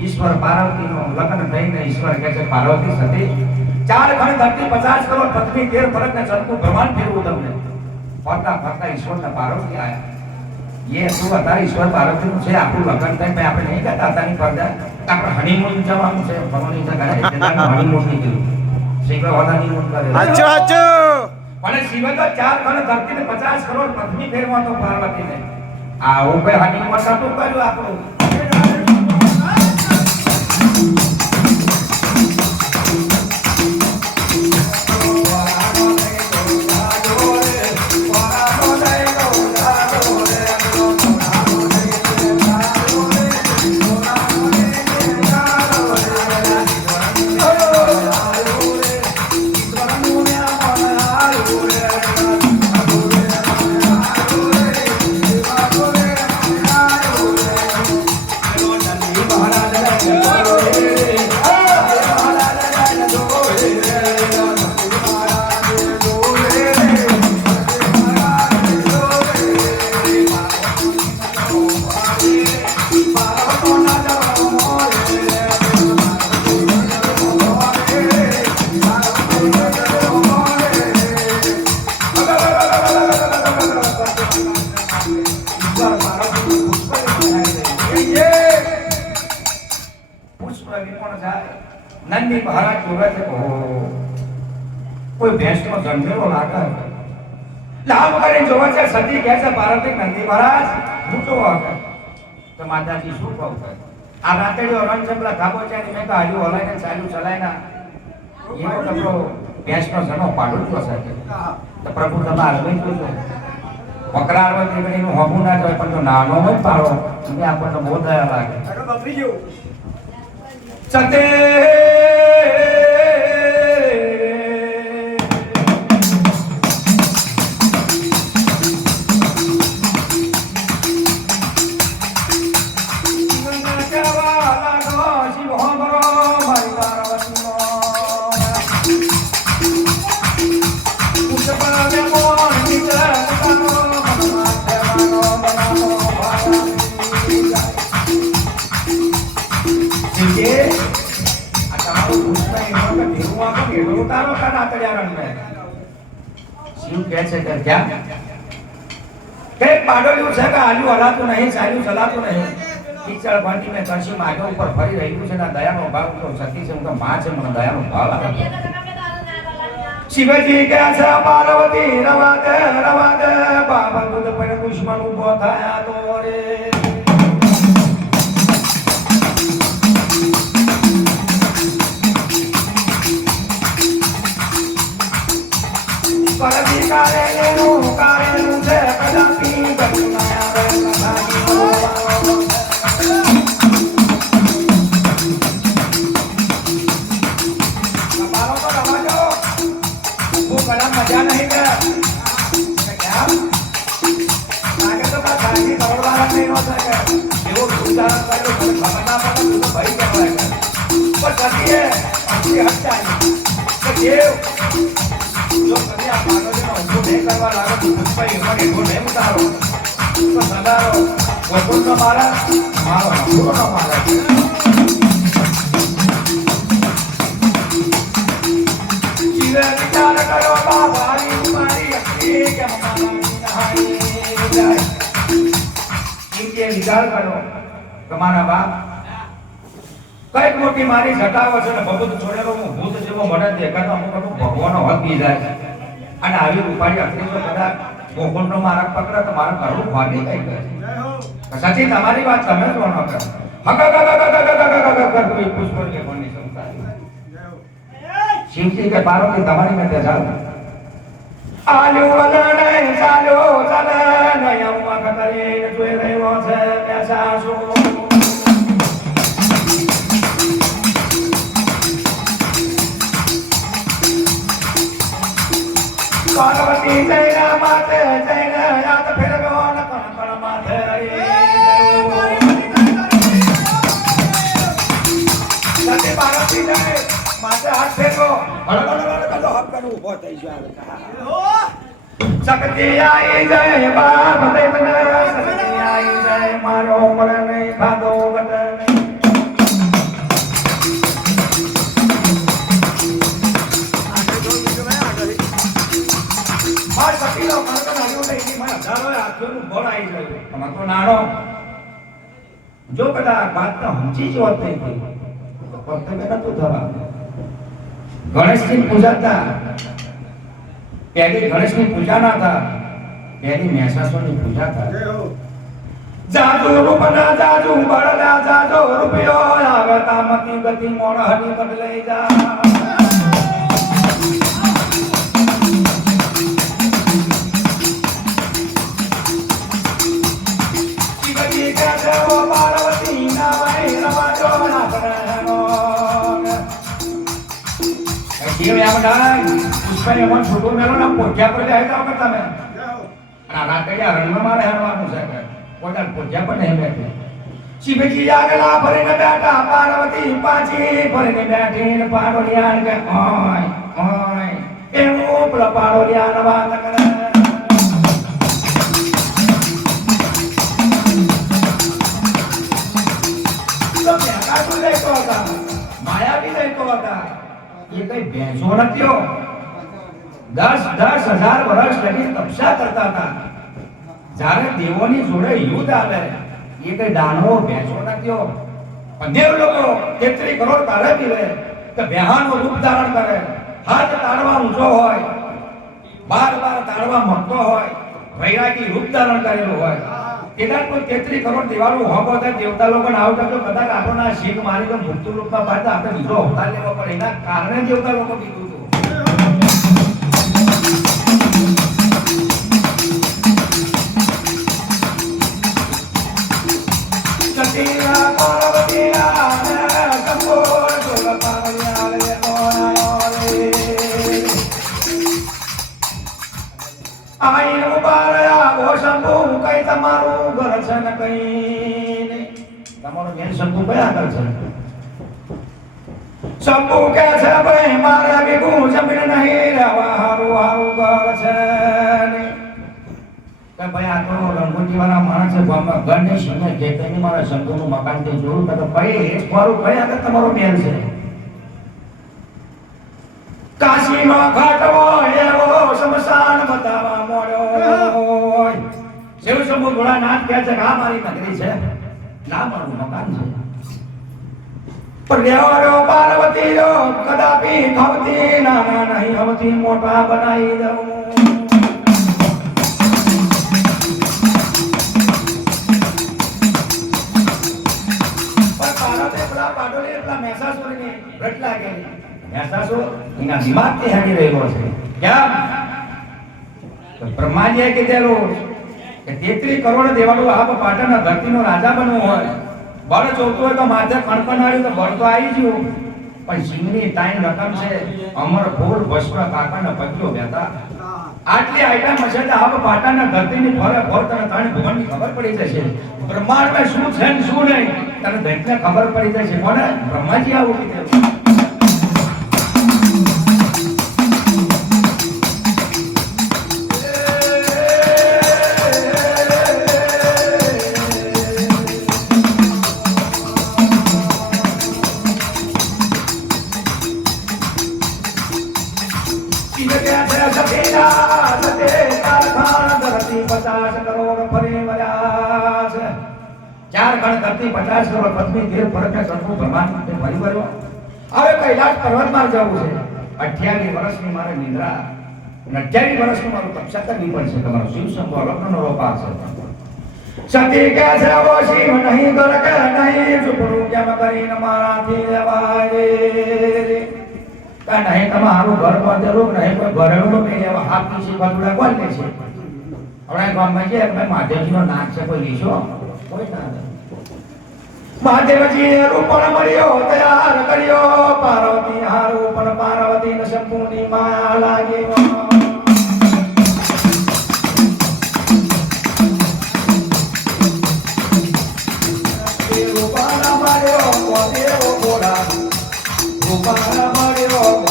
ईश्वर Parvati no लग्न थईने ईश्वर કહે છે પાર્વતી સતી ચાર ખંડ ધરતી 50 કરોડ પૃથ્વી 13 ફરક ને ચંદુ બ્રહ્માંડ ફેરવું તમને ફરતા ફરતા ઈશ્વર ને પાર્વતી આયા ये શું હતા ઈશ્વર પાર્વતી નું છે આપણું લગ્ન થાય ભાઈ આપણે નહીં કહેતા હતા ની પડદા આપણે હનીમૂન જવાનું છે ભગવાનની જગ્યાએ જેના હનીમૂન ની કીધું શીખવા વાળા હનીમૂન કરે હાચો હાચો પણ શિવે તો ચાર ખંડ ધરતી ને 50 કરોડ પૃથ્વી ફેરવા તો પાર્વતી ને આ ઉપર હનીમૂન સાતું કર્યું આપણું नंदी महाराज जोड़े थे कोई भैंस को जन्मेलो लागा लाभ करे जोवा છે સતી કહે છે પાર્વતી નંદી મહારાજ મૂકો આગે તો માતાજી શું કહું આ રાતેડો રણચંદ્ર ધાબો છે ને મે તો હાલ્યું હલાઈને ચાલ્યું ચલાયના એનો કપડો ભેંસનો જનો પાડું તો છે તો પ્રભુ તમે આલમે છો વકરાળવા દીકરીનું હમું ના જાય પણ જો નાનો હોય પાડો એટલે આપણને બહુ દયા લાગે બકરી જેવું સતે शिव कैसे कर क्या के पाडोलिયું છે કે આલ્યું હલાતું નહીં ચાલ્યું ચલાતું નહીં कीचड़ भांडी में काशी मागे ऊपर फरी રહ્યું છે ના દયાનો ભાવ તો સતી છે ઉનકા માં છે મને દયાનો ભાવ આવે શિવજી કે છે પાર્વતી રવા દે બાબા દૂધ પર દુશ્મન ઉભો થયા તો રે પરદી કારેલું છે કદાપી બદનાયા રે કથાની કપાળો તો રવાજો હું કલા મજા નહીં કરે क्या आगे तो का साजी करोड़वाला नहीं हो सके एवो उदाहरण कर तो खतना पता तो भाई क्या है पर सती है आपकी हट जाए तो देव जो कभी आप मानो जो उसको नहीं करवा लगा तो कुछ पर इन्होंने वो नहीं उतारो तो सदारो वो कौन ना मारा मारो वो ना मारा जीवे विचार करो बाबा तुम्हारी अक्ति के ममानी नहाई जाए इनके विचार करो તમારા બાપ કઈક મોટી મારી જટાવ છે ને ભગત છોડેલો હું ભૂત જેવો મળે દેખાતો અમુક અમુક ભગવાનનો હક બી જાય અને આવી ઉપાડી અકડી તો કદાચ ગોકુળનો માર્ગ પકડે તો મારા ઘરનું ભાગી કઈ કરે સાચી તમારી વાત તમે જો ન કરો હક પુષ્પર કે કોની ક્ષમતા શિવજી કે પાર્વતી તમારી મેં જાઓ આલુ વલણે ચાલો ચલે નયમ કતરી જોઈ રહ્યો છે મેસાસો પાર્વતી જૈના માતે જૈના યાદ ફેરવ્યો ન કણ માથે સતી પાર્વતી જૈ માતે હાથ ફેરવો હળગળ હપ કરું ઉભો થઈ ગયો શક્તિ આઈ જય બાપ દેવને શક્તિ આઈ જય મારો મરને ભાગો બદને આ શક્તિનો કાંતો નાનો નહીં માં હજારો આખ્યોનું બળ આવી ગયું તમાર તો નાનો જો બેટા વાત તો સમજી જ હોત નહીં ફક્ત બેટા તો થવા ગણેશની પૂજા હતા પહેલી ગણેશની પૂજા ના હતા પહેલી મહેસાસુરની પૂજા હતા જાદુ રૂપના જાદુ બળના જાદુ રૂપિયો આવે તામતી ગતિ મોણ હની બદલે જા શિવજી કે દેવો પાર્વતી ના ભાઈ રવાજો ના બનનો કેમ યાર પુષ્પાને મન છોટો મેલો ના પોઠ્યા પર જાય તો કરતા મે અને રાતે રણમાં મારે હરવાનું છે પોતા પોઠ્યા પર નહીં બેઠે શિવજી આગલા ભરીને બેઠા પાર્વતી પાછી ભરીને બેઠીને પાડોલિયાન કે ઓય ઓય એવું પેલા પાડોલિયાન વાત કરે તો મેકા તો લેતો હતા માયા બી લેતો હતા ये कई भैंसो નથી હો 10,000 વર્ષ લગી તપસ્યા કરતા હતા જ્યારે દેવોની જોડે યુદ્ધ આવે એ કઈ દાનવો ભેંસો નથી હો દેવ લોકો 33 કરોડ કાળે પીવે કે બેહાનો રૂપ ધારણ કરે હાથ તાળવા ઊંચો હોય બાર તાળવા મકતો હોય વૈરાગી રૂપ ધારણ કરેલું હોય કેદાર કોઈ 33 કરોડ દેવાળું હોબો થાય દેવતા લોકોને આવતા તો કદાચ આપણના શીખ મારી તો મુક્ત રૂપમાં પાડતા આપણે બીજો અવતાર લેવો પડે એના કારણે દેવતા લોકો કીધું હતું સતીના પાર્વતીના કંબોર જોગ પાર્વતીના લે આઈન ઉબારયા ઓ શંભુ કઈ તમારું ઘર છે ને કઈ નહીં તમારો મેન શંભુ કયા ઘર છે શંભુ કે છે ભાઈ મારે ભેગું જમીન નહીં રહેવા હારું હારું ઘર છે ને કે ભાઈ આ તો રંગોટી વાળા માણસ છે ઘર ને શીને કે તેની મારા શંભુનું મકાન તે જોયું તો ભાઈ મારું કયા ઘર તમારો મેન છે કાશીમાં ઘાટવો એવો શમશાન બતાવવા મોડ્યો શિવ શંભુ ભોળાનાથ કહે છે કે આ મારી નગરી છે ના મારું મકાન છે પણ દેવારો પાર્વતી રો કદાપી ખવતી નાના નહીં હવતી મોટા બનાવી દઉં પણ પાર્વતી પેલા પાડોલી પેલા મહેસાસુરની રટલા ગઈ મહેસાસુર એના દિમાગથી હેડી રહ્યો છે કેમ તો બ્રહ્માજીએ કીધેલું કે 33 કરોડ દેવાળું આપ પાટણના ધરતીનો રાજા બનવું હોય બળ જોતું હોય તો માથે કણકણ આવ્યું તો બળ તો આવી ગયું પણ સિંહની ટાઈમ રકમ છે અમર ફૂલ ભસ્મ કાકાના પગલો બેતા આટલી આઈટમ હશે તો આપ પાટણના ધરતીની ફરે ફર તને ત્રણ ભુવનની ખબર પડી જશે બ્રહ્માંડમાં શું છે ને શું નહીં તને દૈત્યને ખબર પડી જશે કોને બ્રહ્માજી આવું કીધેલું ચાર ગણ ધરતી 50 કરોડ પત્ની 13 ફરકને સરખું ભગવાન ફરી વર્યો હવે કૈલાસ પર્વતમાં જવું છે 28 વર્ષની મારે નિદ્રા 28 વર્ષનું મારું તપસ્યા કરવી પડશે તમારો શિવ શંભુ અલગ્નનો રોપાર છે સતી કે છે ઓ શિવ નહીં ઘર કે નહીં ઝૂપડું કેમ કરીને મારાથી લેવાય કા નહીં તમારું ઘર બાંધેલું નહીં કોઈ ઘરેલું નહીં એવા હાથની શીખવાડું કોણ લે છે હવે ગામમાં છે ભાઈ મહાદેવજીનો નાક છે કોઈ લીશો કોઈ ના મહાદેવજી રૂપણ મળ્યો તૈયાર કર્યો પાર્વતી હારું પણ પાર્વતી ને શંભુની માયા લાગી રૂપાણા મળ્યો દેવો ગોરા રૂપાણા મળ્યો